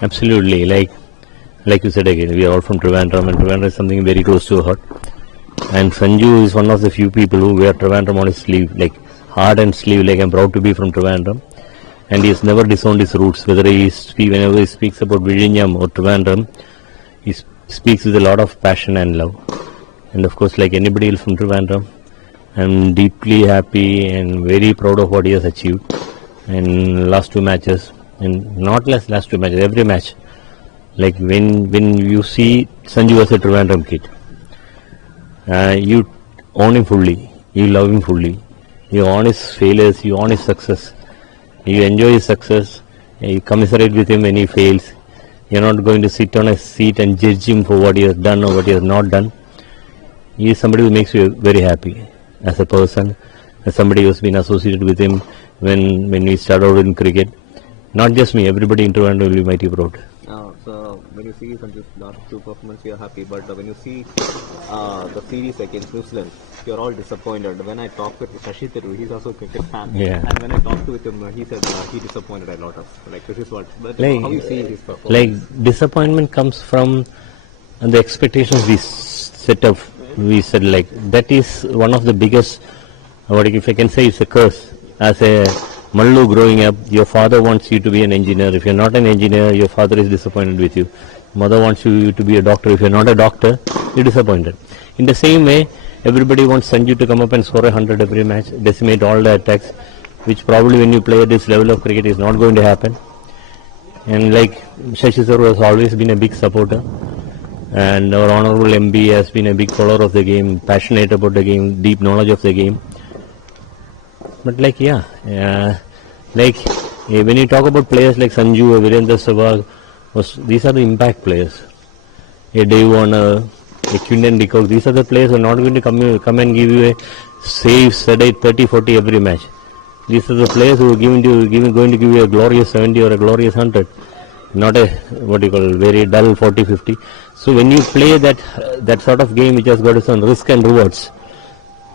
Absolutely. Like you said again, we are all from Trivandrum, and Trivandrum is something very close to our heart. And Sanju is one of the few people who wear Trivandrum on his sleeve, like heart and sleeve. Like, I'm proud to be from Trivandrum, and he has never disowned his roots. Whenever he speaks about Vizhinjam or Trivandrum, he speaks with a lot of passion and love. And of course, like anybody else from Trivandrum, I'm deeply happy and very proud of what he has achieved in last two matches, and not last two matches, every match. Like when you see Sanju as a Trivandrum kid, you own him fully, you love him fully, you own his failures, you own his success, you enjoy his success, you commiserate with him when he fails. You're not going to sit on a seat and judge him for what he has done or what he has not done. He is somebody who makes you very happy as a person, as somebody who has been associated with him when we started out in cricket. Not just me, everybody in Toronto will be mighty proud. So when you see Sanju's last two performances, you're happy, but when you see the series against New Zealand, you're all disappointed. When I talked with Shashi Thiru, he's also a cricket fan, and when I talked with him, he said he disappointed a lot of. Like, this is what. But like, how you see his performance? Like, disappointment comes from the expectations we set up. We said, like, that is one of the biggest, what if I can say, it's a curse. As a Mallu growing up, your father wants you to be an engineer. If you're not an engineer, your father is disappointed with you. Mother wants you to be a doctor. If you're not a doctor, you're disappointed. In the same way, everybody wants Sanju to come up and score 100 every match, decimate all the attacks, which probably when you play at this level of cricket is not going to happen. And like Shashi Sir has always been a big supporter, and our honorable MB has been a big follower of the game, passionate about the game, deep knowledge of the game. But like, when you talk about players like Sanju or Virendra Sehwag, these are the impact players. A Dave Warner, a Quinton de Kock, these are the players who are not going to come and give you a save, 30, 40 every match. These are the players who are going to give you a glorious 70 or a glorious 100, not a very dull 40, 50. So when you play that sort of game which has got its own risk and rewards,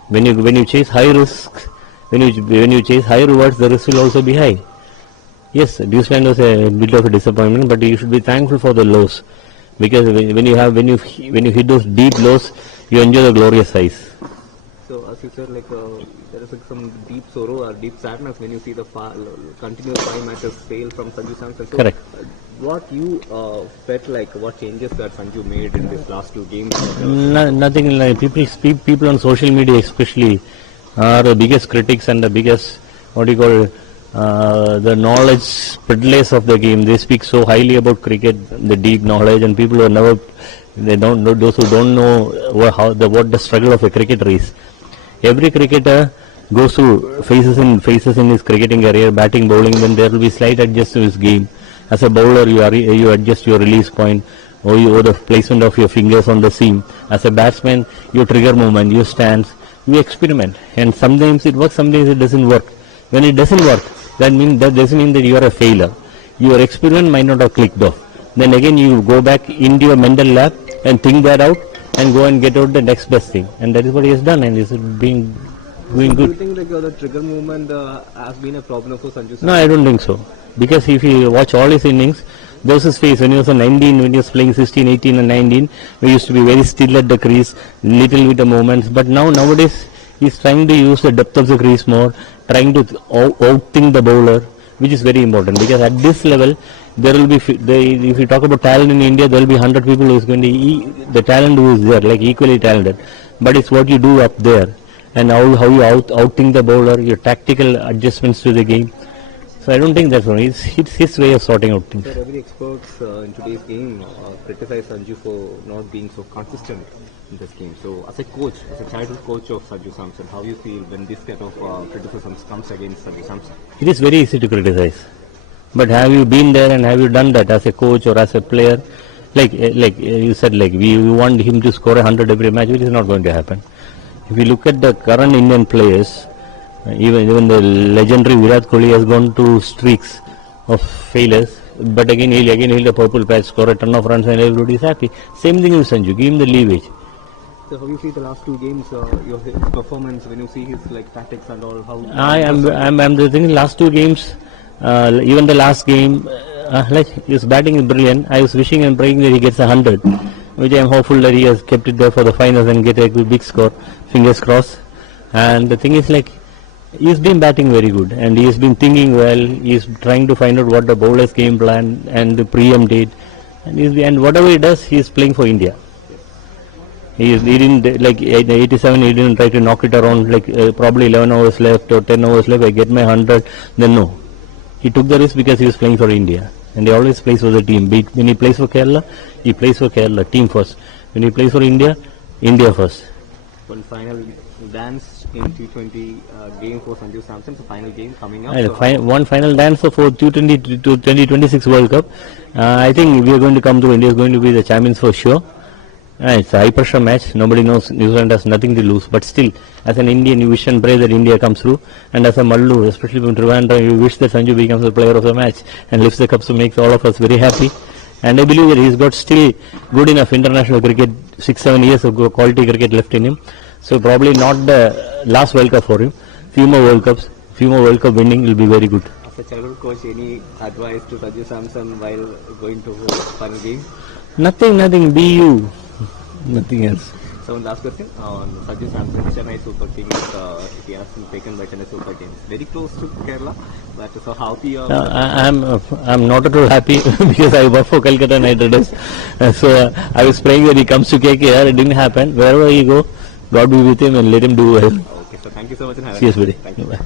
when you chase high risk, when you chase high rewards, the risk will also be high. Yes, New Zealand was a bit of a disappointment, but you should be thankful for the lows, because when you hit those deep lows, you enjoy the glorious highs. So as you said, like there is like some deep sorrow or deep sadness when you see the continuous 5 matches fail from Sanju Samson. So correct. What you felt like, what changes that Sanju made in these last 2 games? Nothing. Like people on social media especially are the biggest critics and the biggest the knowledge peddlers of the game. They speak so highly about cricket, the deep knowledge, and people who are never, they don't know, those who don't know what the struggle of a cricketer is. Every cricketer goes through phases in his cricketing career, batting, bowling. Then there will be slight adjustments to his game. As a bowler, you adjust your release point, or the placement of your fingers on the seam. As a batsman, your trigger movement, your stance, you experiment, and sometimes it works, sometimes it doesn't work. When it doesn't work, that doesn't mean that you are a failure. Your experiment might not have clicked off. Then again you go back into your mental lab and think that out and go and get out the next best thing. And that is what he has done, and he's been doing good. Do you think the trigger movement has been a problem for Sanju? No, I don't think so. Because if you watch all his innings, those his face when he was 19, when he was playing 16, 18 and 19, we used to be very still at the crease, little with the movements. But nowadays, he's trying to use the depth of the crease more, trying to outthink the bowler, which is very important. Because at this level, there will be, if you talk about talent in India, there will be 100 people who is going to, the talent who is there, like equally talented. But it's what you do up there, and how you outthink the bowler, your tactical adjustments to the game. So I don't think that's wrong. It's his way of sorting out things. Sir, every experts in today's game criticize Sanju for not being so consistent in this game. So as a coach, as a childhood coach of Sanju Samson, how you feel when this kind of criticisms comes against Sanju Samson? It is very easy to criticize. But have you been there and have you done that as a coach or as a player? Like you said, like we want him to score 100 every match, which is not going to happen. If you look at the current Indian players, even the legendary Virat Kohli has gone to streaks of failures, but again he'll the purple patch, score a ton of runs and everybody is happy. Same thing with Sanju, give him the leewage. So how you see the last 2 games, your performance, when you see his tactics and all? How I'm the thing. Last 2 games, even the last game, like his batting is brilliant. I was wishing and praying that he gets 100, which I am hopeful that he has kept it there for the finals and get a big score. Fingers crossed. And the thing is, like, he's been batting very good and he has been thinking well. He's trying to find out what the bowler's game plan and preempt it. And whatever he does, he is playing for India. He didn't, like in 87, he didn't try to knock it around like probably 11 hours left or 10 hours left, I get my 100. Then no. He took the risk because he was playing for India. And he always plays for the team. When he plays for Kerala, he plays for Kerala, team first. When he plays for India, India first. One final dance in T20 game for Sanju Samson, the final game coming up. One final dance for T20 to 2026 World Cup. I think we are going to come to India is going to be the champions for sure. It's a high pressure match. Nobody knows. New Zealand has nothing to lose. But still, as an Indian, you wish and pray that India comes through. And as a Mallu, especially from Trivandrum, you wish that Sanju becomes the player of the match and lifts the cup, so makes all of us very happy. And I believe that he's got still good enough international cricket, 6-7 years of quality cricket left in him. So probably not the last World Cup for him. Few more World Cups, few more World Cup winning will be very good. As a childhood coach, any advice to Sanju Samson while going to the final game? Nothing. Be you. Nothing else. So one last question on Sanju Samson, Chennai Super Kings. He has been taken by Chennai Super Kings. Very close to Kerala, but so happy. I'm not at all happy because I work for Calcutta Knight Riders. So I was praying that he comes to KKR. It didn't happen. Wherever he go, God be with him and let him do well. Okay, so thank you so much and have a Cheers, buddy. Thank you. Bye.